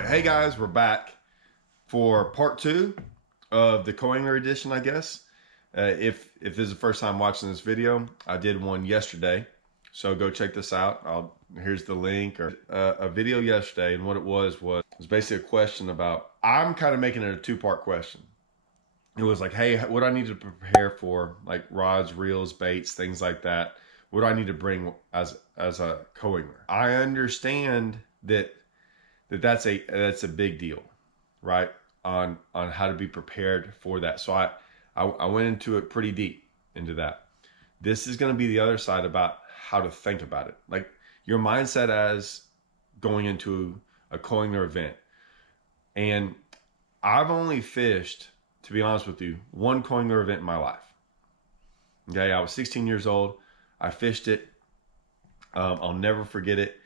right, hey guys, we're back for part two of the Coinger edition, I guess. If this is the first time watching this video, I did one yesterday, so go check this out. Here's the link, or a video yesterday, and what it was basically a question about. I'm kind of making it a two-part question. It was like, hey, what do I need to prepare for, like rods, reels, baits, things like that? What do I need to bring as a Coinger? I understand that's a big deal, right? On how to be prepared for that. So I went into it pretty deep into that. This is going to be the other side about how to think about it, like your mindset as going into a Coinger event. And I've only fished, to be honest with you, one Coinger event in my life. Okay, I was 16 years old. I fished it. I'll never forget it.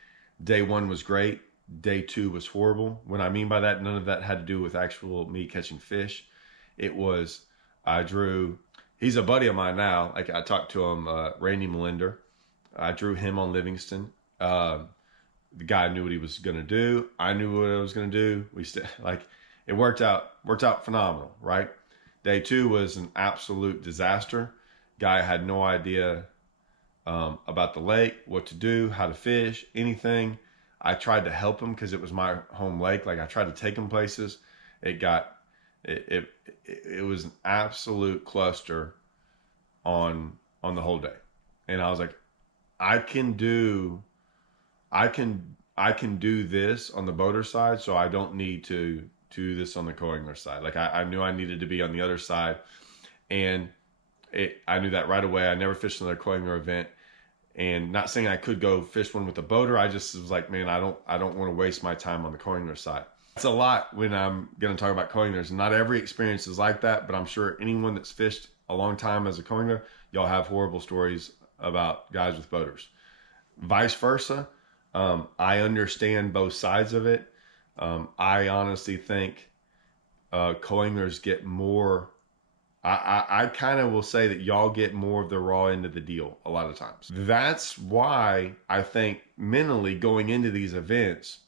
Day one was great. Day two was horrible. What I mean by that, none of that had to do with actual me catching fish. It was, he's a buddy of mine now. Like I talked to him, Randy Melinder. I drew him on Livingston. The guy knew what he was going to do. I knew what I was going to do. It worked out phenomenal, right? Day two was an absolute disaster. Guy had no idea about the lake, what to do, how to fish, anything. I tried to help him because it was my home lake. Like I tried to take him places. It was an absolute cluster on the whole day. And I was like, I can do this on the boater side, so I don't need to do this on the Coinger side. Like I knew I needed to be on the other side, and I knew that right away. I never fished another Coinger event. And not saying I could go fish one with a boater. I just was like, man, I don't want to waste my time on the Coinger side. It's a lot when I'm going to talk about Coingers. Not every experience is like that, but I'm sure anyone that's fished a long time as a Coinger, y'all have horrible stories about guys with boaters. Vice versa. I understand both sides of it. I honestly think Coingers get more. I kind of will say that y'all get more of the raw end of the deal a lot of times. That's why I think mentally going into these events,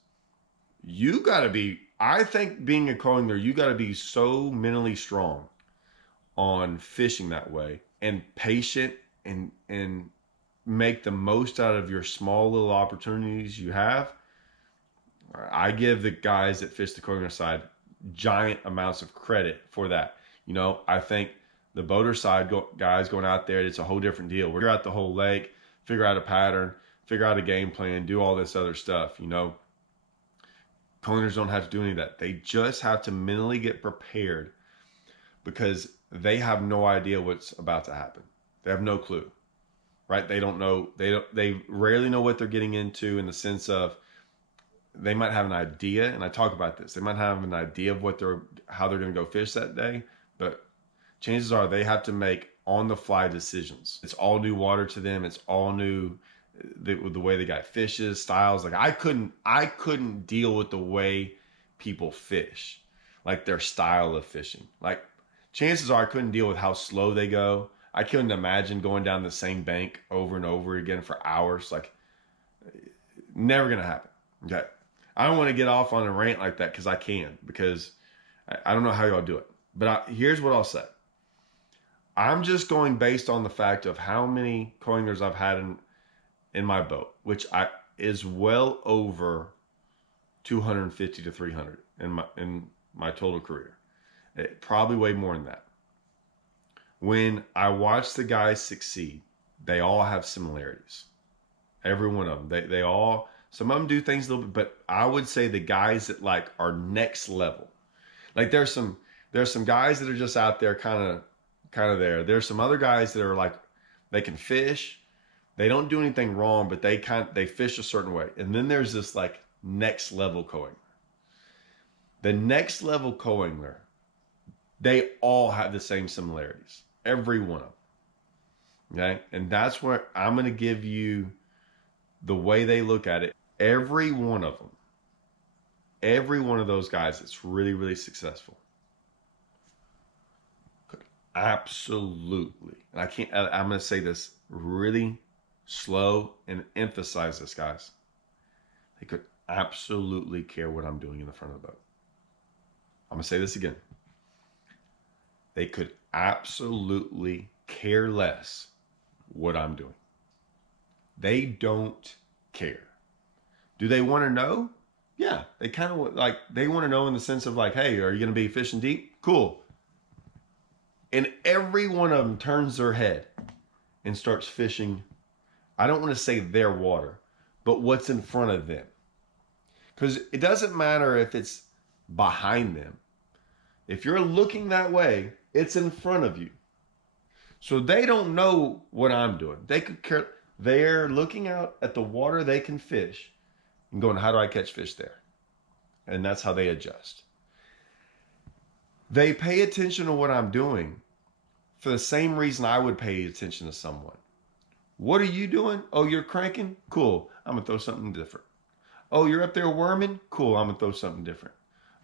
I think being a Coinger, you got to be so mentally strong on fishing that way and patient and make the most out of your small little opportunities you have. I give the guys that fish the Coinger side giant amounts of credit for that. You know, I think the boater side guys going out there, it's a whole different deal. We're out the whole lake, figure out a pattern, figure out a game plan, do all this other stuff. You know, Coingers don't have to do any of that. They just have to mentally get prepared because they have no idea what's about to happen. They have no clue, right? They don't know. They rarely know what they're getting into in the sense of they might have an idea, and I talk about this. They might have an idea of how they're going to go fish that day. But chances are they have to make on-the-fly decisions. It's all new water to them. It's all new, the way the guy fishes, styles. Like I couldn't deal with the way people fish, like their style of fishing. Like chances are I couldn't deal with how slow they go. I couldn't imagine going down the same bank over and over again for hours. Like never gonna happen. Okay, I don't want to get off on a rant like that because I don't know how y'all do it. But here's what I'll say. I'm just going based on the fact of how many Coingers I've had in my boat, which is well over 250 to 300 in my total career. Probably way more than that. When I watch the guys succeed, they all have similarities. Every one of them. They all, some of them do things a little bit, but I would say the guys that like are next level. Like there's some guys that are just out there kind of there. There's some other guys that are like, they can fish. They don't do anything wrong, but they fish a certain way. And then there's this like next level Coinger. The next level Coinger, they all have the same similarities. Every one of them. Okay? And that's where I'm going to give you the way they look at it. Every one of them. Every one of those guys that's really, really successful could absolutely, and I'm going to say this really slow and emphasize this, guys. They could absolutely care what I'm doing in the front of the boat. I'm going to say this again. They could absolutely care less what I'm doing. They don't care. Do they want to know? Yeah, they kind of like, they want to know in the sense of like, hey, are you going to be fishing deep? Cool. And every one of them turns their head and starts fishing. I don't want to say their water, but what's in front of them. Because it doesn't matter if it's behind them. If you're looking that way, it's in front of you. So they don't know what I'm doing. They could care. They're looking out at the water they can fish and going, how do I catch fish there? And that's how they adjust. They pay attention to what I'm doing for the same reason I would pay attention to someone. What are you doing? Oh, you're cranking? Cool. I'm going to throw something different. Oh, you're up there worming? Cool. I'm going to throw something different.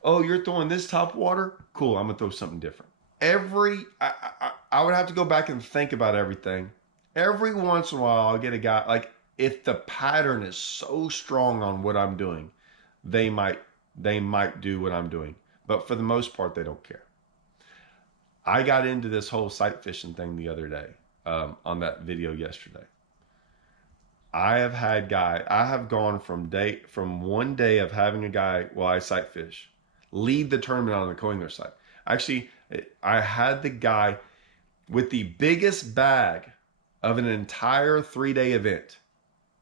Oh, you're throwing this top water? Cool. I'm going to throw something different. I would have to go back and think about everything. Every once in a while, I'll get a guy, like, if the pattern is so strong on what I'm doing, they might do what I'm doing. But for the most part, they don't care. I got into this whole sight fishing thing the other day on that video yesterday. I have gone from one day of having a guy while I sight fish lead the tournament on the Coingler side. Actually, I had the guy with the biggest bag of an entire 3-day event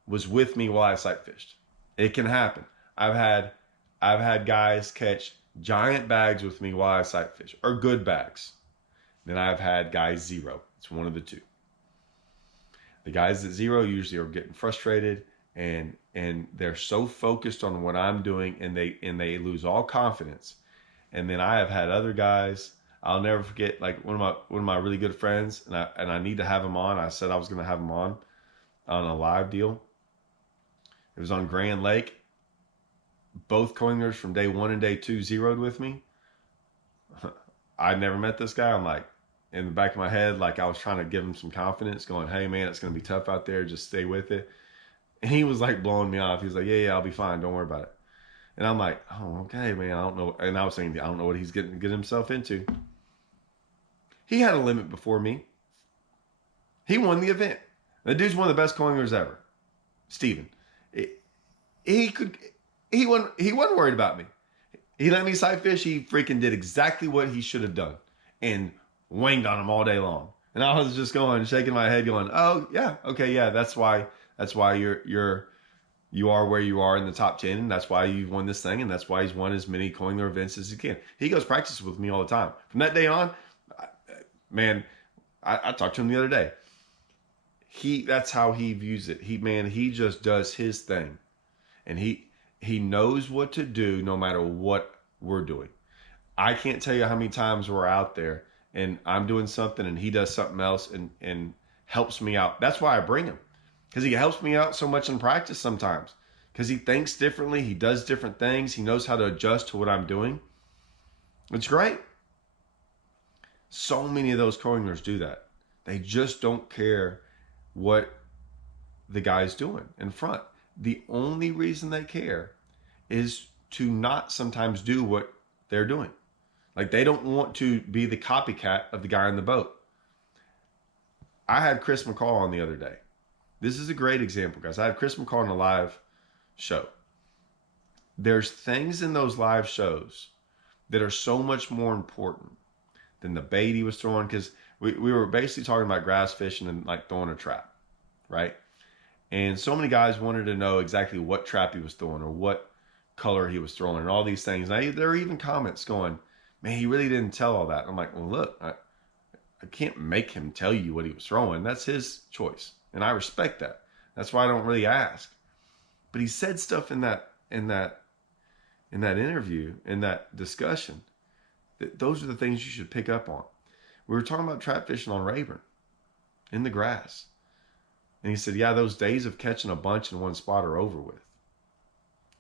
was with me while I sight fished. It can happen. I've had guys catch giant bags with me while I sight fish, or good bags. Then I've had guys zero. It's one of the two. The guys at zero usually are getting frustrated and they're so focused on what I'm doing and they lose all confidence. And then I have had other guys, I'll never forget, like one of my really good friends, and I need to have him on. I said I was going to have him on a live deal. It was on Grand Lake. Both Coinglers from day 1 and day 2 zeroed with me. I'd never met this guy. I'm like, in the back of my head, like I was trying to give him some confidence, going, hey man, it's going to be tough out there. Just stay with it. And he was like blowing me off. He was like, yeah, I'll be fine. Don't worry about it. And I'm like, oh, okay, man. I don't know. And I was saying, I don't know what he's getting himself into. He had a limit before me. He won the event. The dude's one of the best coiners ever. Steven. He wasn't worried about me. He let me sight fish. He freaking did exactly what he should have done. And winged on him all day long. And I was just going, shaking my head, going, oh yeah, okay, yeah, that's why you are where you are in the top 10, and that's why you've won this thing, and that's why he's won as many Coingler events as he can. He goes practice with me all the time. From that day on, man, I talked to him the other day. That's how he views it. He just does his thing. And he knows what to do no matter what we're doing. I can't tell you how many times we're out there and I'm doing something and he does something else and helps me out. That's why I bring him, because he helps me out so much in practice sometimes, because he thinks differently. He does different things. He knows how to adjust to what I'm doing. It's great. So many of those Coinglers do that. They just don't care what the guy's doing in front. The only reason they care is to not sometimes do what they're doing. Like, they don't want to be the copycat of the guy on the boat. I had Chris McCall on the other day. This is a great example, guys. I had Chris McCall on a live show. There's things in those live shows that are so much more important than the bait he was throwing, because we were basically talking about grass fishing and like throwing a trap, right? And so many guys wanted to know exactly what trap he was throwing or what color he was throwing and all these things. And there were even comments going, man, he really didn't tell all that. I'm like, well, look, I can't make him tell you what he was throwing. That's his choice. And I respect that. That's why I don't really ask. But he said stuff in that interview, in that discussion, that those are the things you should pick up on. We were talking about trap fishing on Rayburn in the grass. And he said, yeah, those days of catching a bunch in one spot are over with.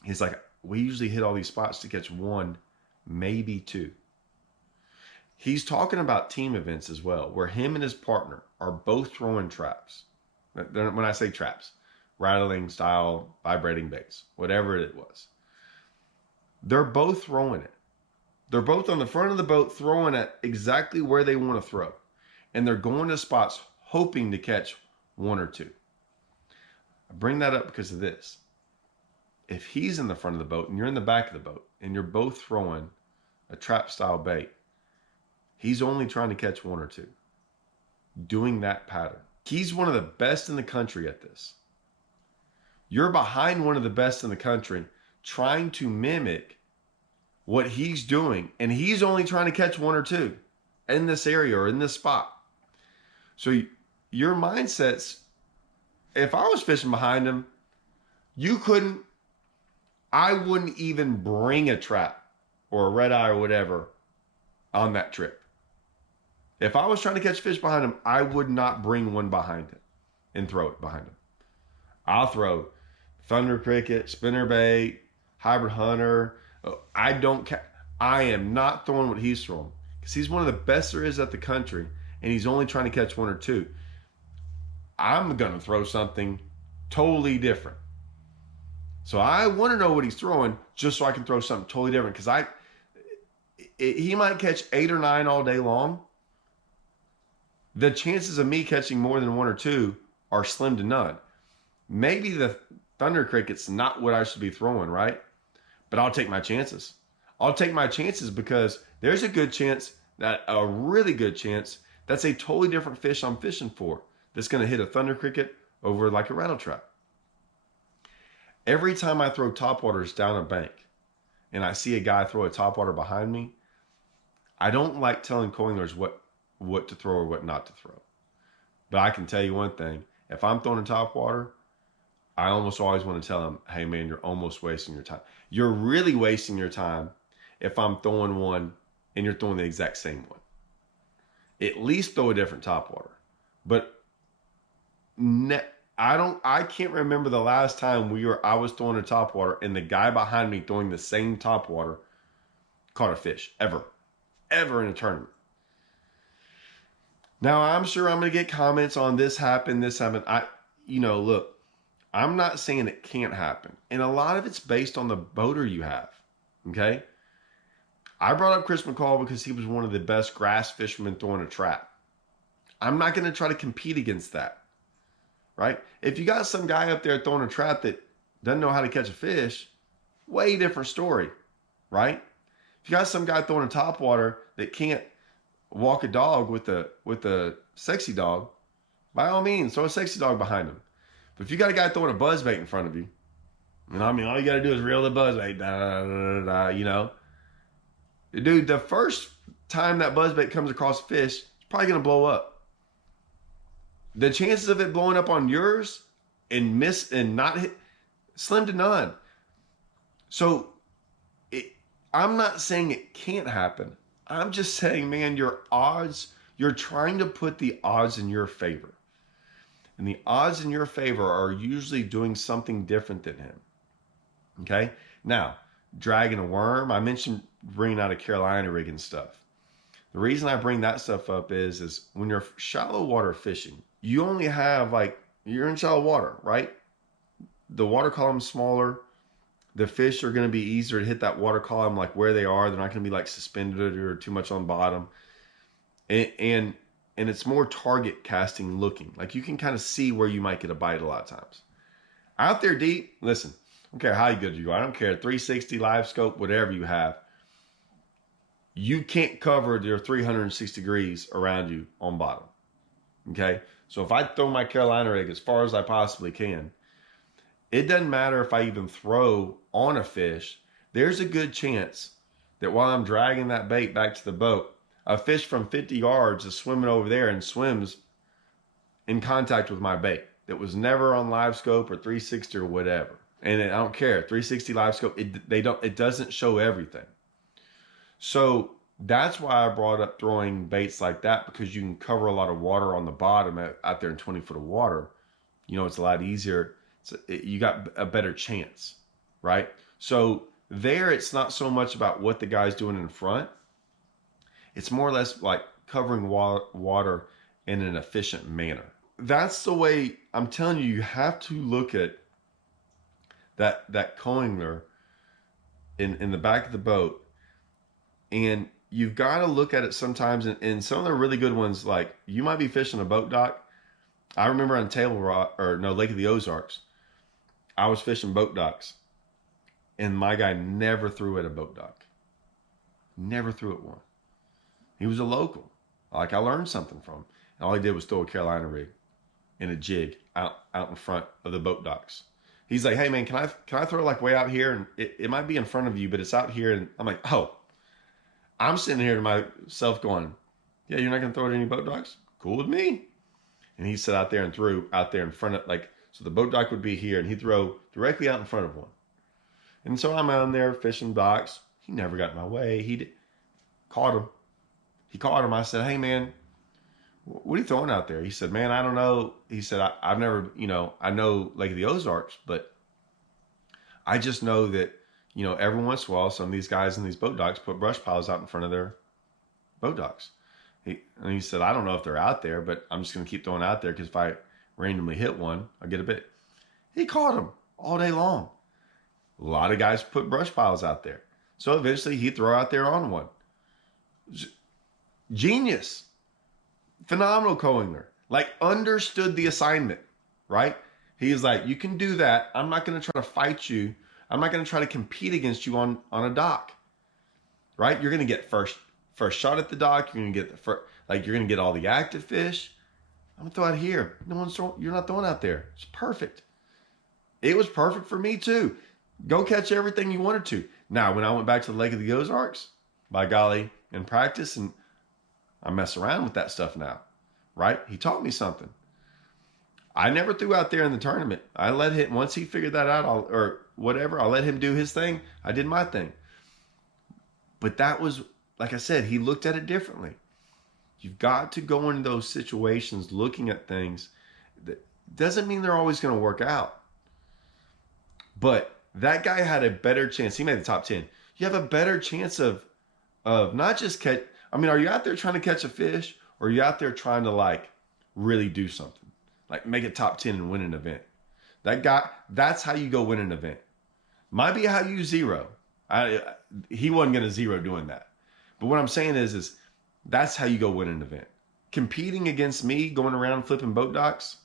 He's like, we usually hit all these spots to catch one, maybe two. He's talking about team events as well, where him and his partner are both throwing traps. When I say traps, rattling style, vibrating baits, whatever it was. They're both throwing it. They're both on the front of the boat throwing it exactly where they want to throw. And they're going to spots hoping to catch one or two. I bring that up because of this. If he's in the front of the boat and you're in the back of the boat and you're both throwing a trap style bait, he's only trying to catch one or two. Doing that pattern. He's one of the best in the country at this. You're behind one of the best in the country trying to mimic what he's doing, and he's only trying to catch one or two in this area or in this spot. So your mindsets, if I was fishing behind him, I wouldn't even bring a trap or a red eye or whatever on that trip. If I was trying to catch fish behind him, I would not bring one behind him and throw it behind him. I'll throw thunder cricket, spinnerbait, hybrid hunter. I am not throwing what he's throwing because he's one of the best there is at the country, and he's only trying to catch one or two. I'm going to throw something totally different. So I want to know what he's throwing just so I can throw something totally different, because he might catch 8 or 9 all day long. The chances of me catching more than one or two are slim to none. Maybe the thunder cricket's not what I should be throwing, right? But I'll take my chances. I'll take my chances because there's a really good chance, that's a totally different fish I'm fishing for that's going to hit a thunder cricket over like a rattle trap. Every time I throw topwaters down a bank and I see a guy throw a topwater behind me, I don't like telling coiners what to throw or what not to throw. But I can tell you one thing. If I'm throwing a topwater, I almost always want to tell them, hey man, you're almost wasting your time. You're really wasting your time if I'm throwing one and you're throwing the exact same one. At least throw a different topwater. But I can't remember the last time I was throwing a topwater and the guy behind me throwing the same topwater caught a fish ever in a tournament. Now I'm sure I'm going to get comments on this happened. Look, I'm not saying it can't happen. And a lot of it's based on the boater you have. Okay. I brought up Chris McCall because he was one of the best grass fishermen throwing a trap. I'm not going to try to compete against that. Right? If you got some guy up there throwing a trap that doesn't know how to catch a fish, way different story. Right? If you got some guy throwing a topwater that can't walk a dog with a sexy dog, by all means, throw a sexy dog behind him. But if you got a guy throwing a buzzbait in front of you, all you got to do is reel the buzzbait, Dude, the first time that buzzbait comes across a fish, it's probably going to blow up. The chances of it blowing up on yours and miss and not hit, slim to none. So I'm not saying it can't happen. I'm just saying, man, you're trying to put the odds in your favor. And the odds in your favor are usually doing something different than him. Okay? Now, dragging a worm, I mentioned bringing out a Carolina rig and stuff. The reason I bring that stuff up is when you're shallow water fishing, you only have you're in shallow water, right? The water column's smaller. The fish are going to be easier to hit that water column where they are. They're not going to be suspended or too much on the bottom. And it's more target casting looking. You can kind of see where you might get a bite a lot of times. Out there deep, listen, I don't care how good you are. I don't care, 360, live scope, whatever you have. You can't cover your 360 degrees around you on bottom. Okay? So if I throw my Carolina rig as far as I possibly can, it doesn't matter if I even throw on a fish. There's a good chance that while I'm dragging that bait back to the boat, a fish from 50 yards is swimming over there and swims in contact with my bait that was never on live scope or 360 or whatever. And I don't care, 360 live scope, it doesn't show everything. So that's why I brought up throwing baits like that, because you can cover a lot of water on the bottom out there in 20 foot of water. It's a lot easier. You got a better chance, right? So there, it's not so much about what the guy's doing in front. It's more or less covering water in an efficient manner. that's the way. I'm telling you, you have to look at that coing lure in the back of the boat, and you've got to look at it sometimes. And some of the really good ones, like you might be fishing a boat dock. I remember on Table Rock, or no, Lake of the Ozarks, I was fishing boat docks, and my guy never threw at a boat dock. Never threw at one. He was a local. Like, I learned something from him. And all he did was throw a Carolina rig and a jig out in front of the boat docks. He's like, hey man, can I throw like way out here? And it might be in front of you, but it's out here. And I'm like, oh. I'm sitting here to myself going, yeah, you're not going to throw it at any boat docks? Cool with me. And he sat out there and threw out there in front of, like, so the boat dock would be here, and he'd throw directly out in front of one. And so I'm out there fishing docks. He never got in my way. Caught him. He caught him. I said, hey man, what are you throwing out there? He said, man, I don't know. He said, I've never, I know Lake of the Ozarks, but I just know that, every once in a while, some of these guys in these boat docks put brush piles out in front of their boat docks. And he said, I don't know if they're out there, but I'm just going to keep throwing out there because if I randomly hit one, I'll get a bit. He caught them all day long. A lot of guys put brush piles out there. So eventually he'd throw out there on one. Genius. Phenomenal co-angler. Like, understood the assignment, right? He's like, you can do that. I'm not going to try to fight you. I'm not going to try to compete against you on a dock, right? You're going to get first shot at the dock. You're going to get you're going to get all the active fish. I'm going to throw out here. You're not throwing out there. It's perfect. It was perfect for me too. Go catch everything you wanted to. Now, when I went back to the Lake of the Ozarks, by golly, in practice, and I mess around with that stuff now, right? He taught me something. I never threw out there in the tournament. I let him, once he figured that out, I'll let him do his thing. I did my thing. But that was, like I said, he looked at it differently. You've got to go into those situations looking at things. That doesn't mean they're always going to work out. But that guy had a better chance. He made the top 10. You have a better chance of not just catch. I mean, are you out there trying to catch a fish, or are you out there trying to like really do something? Like make it top 10 and win an event. That's how you go win an event. Might be how you zero. He wasn't going to zero doing that. But what I'm saying is that's how you go win an event. Competing against me, going around flipping boat docks,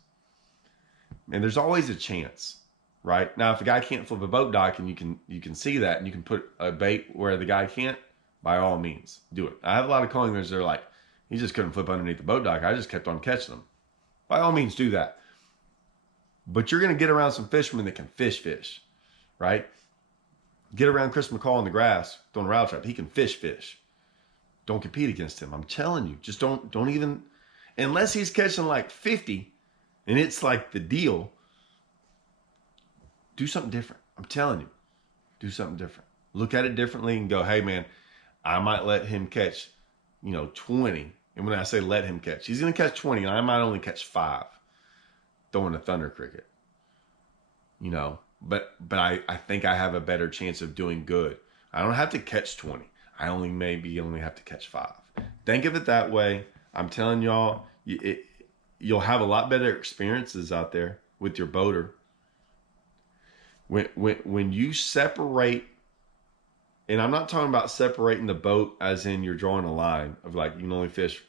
and there's always a chance, right? Now, if a guy can't flip a boat dock and you can see that and you can put a bait where the guy can't, by all means, do it. I have a lot of co-anglers that are like, he just couldn't flip underneath the boat dock. I just kept on catching them. By all means, do that. But you're going to get around some fishermen that can fish, right? Get around Chris McCall in the grass throwing a rattle trap. He can fish. Don't compete against him. I'm telling you, just don't even, unless he's catching like 50 and it's like the deal, do something different. I'm telling you, do something different. Look at it differently and go, hey man, I might let him catch, 20. And when I say let him catch, he's going to catch 20 and I might only catch 5 throwing a thunder cricket, but I think I have a better chance of doing good. I don't have to catch 20. I only have to catch 5. Think of it that way. I'm telling y'all, you'll have a lot better experiences out there with your boater. When you separate, and I'm not talking about separating the boat as in you're drawing a line of like you can only fish,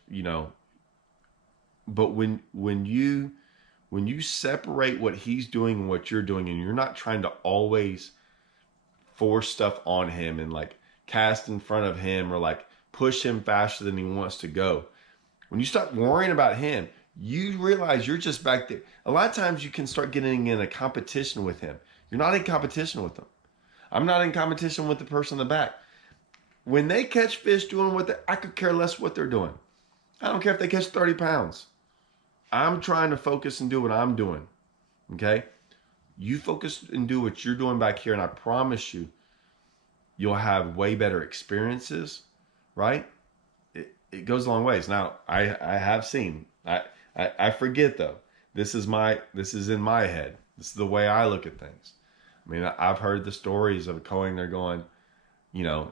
but when you separate what he's doing and what you're doing, and you're not trying to always force stuff on him and like cast in front of him or like push him faster than he wants to go. When you stop worrying about him, you realize you're just back there. A lot of times you can start getting in a competition with him. You're not in competition with him. I'm not in competition with the person in the back. When they catch fish doing I could care less what they're doing. I don't care if they catch 30 pounds. I'm trying to focus and do what I'm doing. Okay? You focus and do what you're doing back here, and I promise you'll have way better experiences, right? It goes a long ways. Now, I have seen, I forget though. This is in my head. This is the way I look at things. I mean, I've heard the stories of a co-angler going,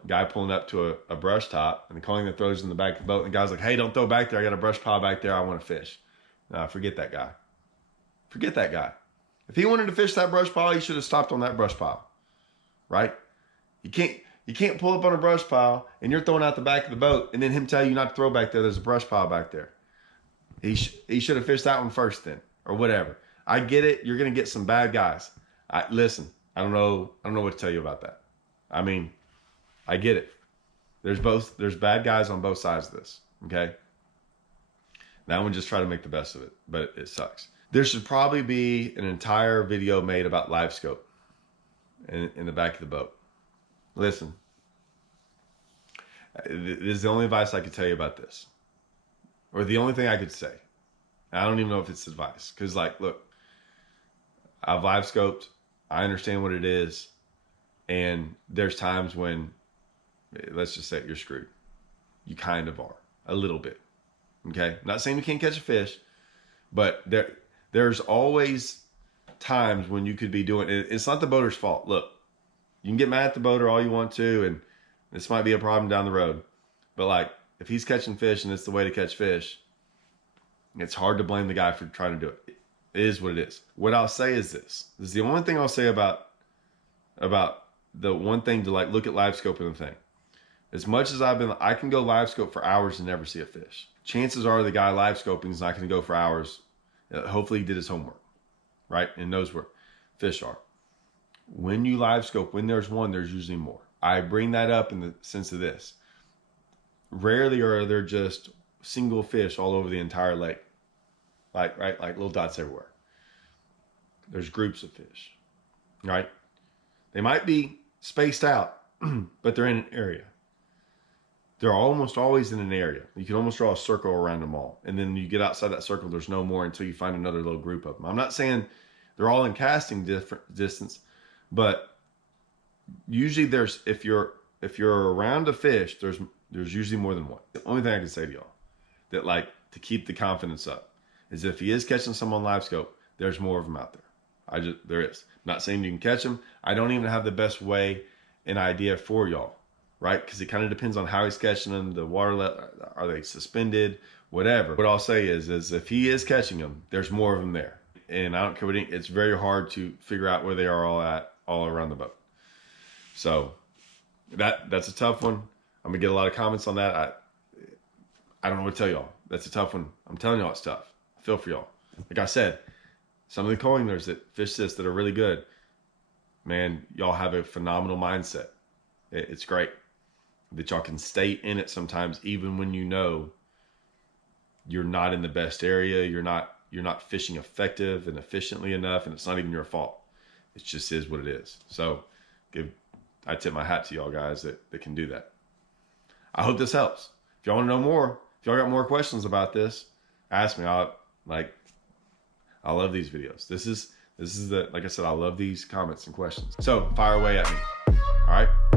guy pulling up to a brush top, and the co-angler throws in the back of the boat, and the guy's like, hey, don't throw back there. I got a brush pile back there. I want to fish, Nah, forget that guy. Forget that guy. If he wanted to fish that brush pile, he should have stopped on that brush pile, right? You can't pull up on a brush pile and you're throwing out the back of the boat and then him tell you not to throw back there. There's a brush pile back there. He should have fished that one first then, or whatever. I get it. You're gonna get some bad guys. Listen. I don't know what to tell you about that. I mean, I get it. There's bad guys on both sides of this. Okay. That one just try to make the best of it, but it sucks. There should probably be an entire video made about live scope in the back of the boat. Listen, this is the only advice I could tell you about this, or the only thing I could say. I don't even know if it's advice, because like, look, I've live scoped. I understand what it is, and there's times when, let's just say you're screwed. You kind of are a little bit. Okay, I'm not saying you can't catch a fish, but there's always times when you could be doing it. It's not the boater's fault. Look, you can get mad at the boater all you want to, and this might be a problem down the road. But like, if he's catching fish and it's the way to catch fish, it's hard to blame the guy for trying to do it. It is what it is. What I'll say is this. This is the only thing I'll say about the one thing to like look at live scoping the thing. As much as I can go live scope for hours and never see a fish. Chances are the guy live scoping is not going to go for hours. Hopefully he did his homework, right? And knows where fish are. When you live scope, when there's one, there's usually more. I bring that up in the sense of this. Rarely are there just single fish all over the entire lake. Like little dots everywhere. There's groups of fish, right? They might be spaced out, but they're in an area. They're almost always in an area. You can almost draw a circle around them all. And then you get outside that circle, there's no more until you find another little group of them. I'm not saying they're all in casting distance, but usually there's, if you're around a fish, there's usually more than one. The only thing I can say to y'all that like to keep the confidence up is if he is catching some on live scope, there's more of them out there. There is. I'm not saying you can catch them. I don't even have the best way and idea for y'all, right? Because it kind of depends on how he's catching them, the water level, are they suspended, whatever. What I'll say is if he is catching them, there's more of them there. And I don't care what it's very hard to figure out where they are all around the boat. So that's a tough one. I'm gonna get a lot of comments on that. I don't know what to tell y'all. That's a tough one. I'm telling y'all it's tough. I feel for y'all. Like I said, some of the coiners that fish this that are really good, man, y'all have a phenomenal mindset. It's great that y'all can stay in it sometimes, even when you know you're not in the best area. You're not fishing effective and efficiently enough, and it's not even your fault. It just is what it is. So I tip my hat to y'all guys that can do that. I hope this helps. If y'all want to know more, if y'all got more questions about this, ask me. I love these videos. This is like I said, I love these comments and questions. So fire away at me. All right.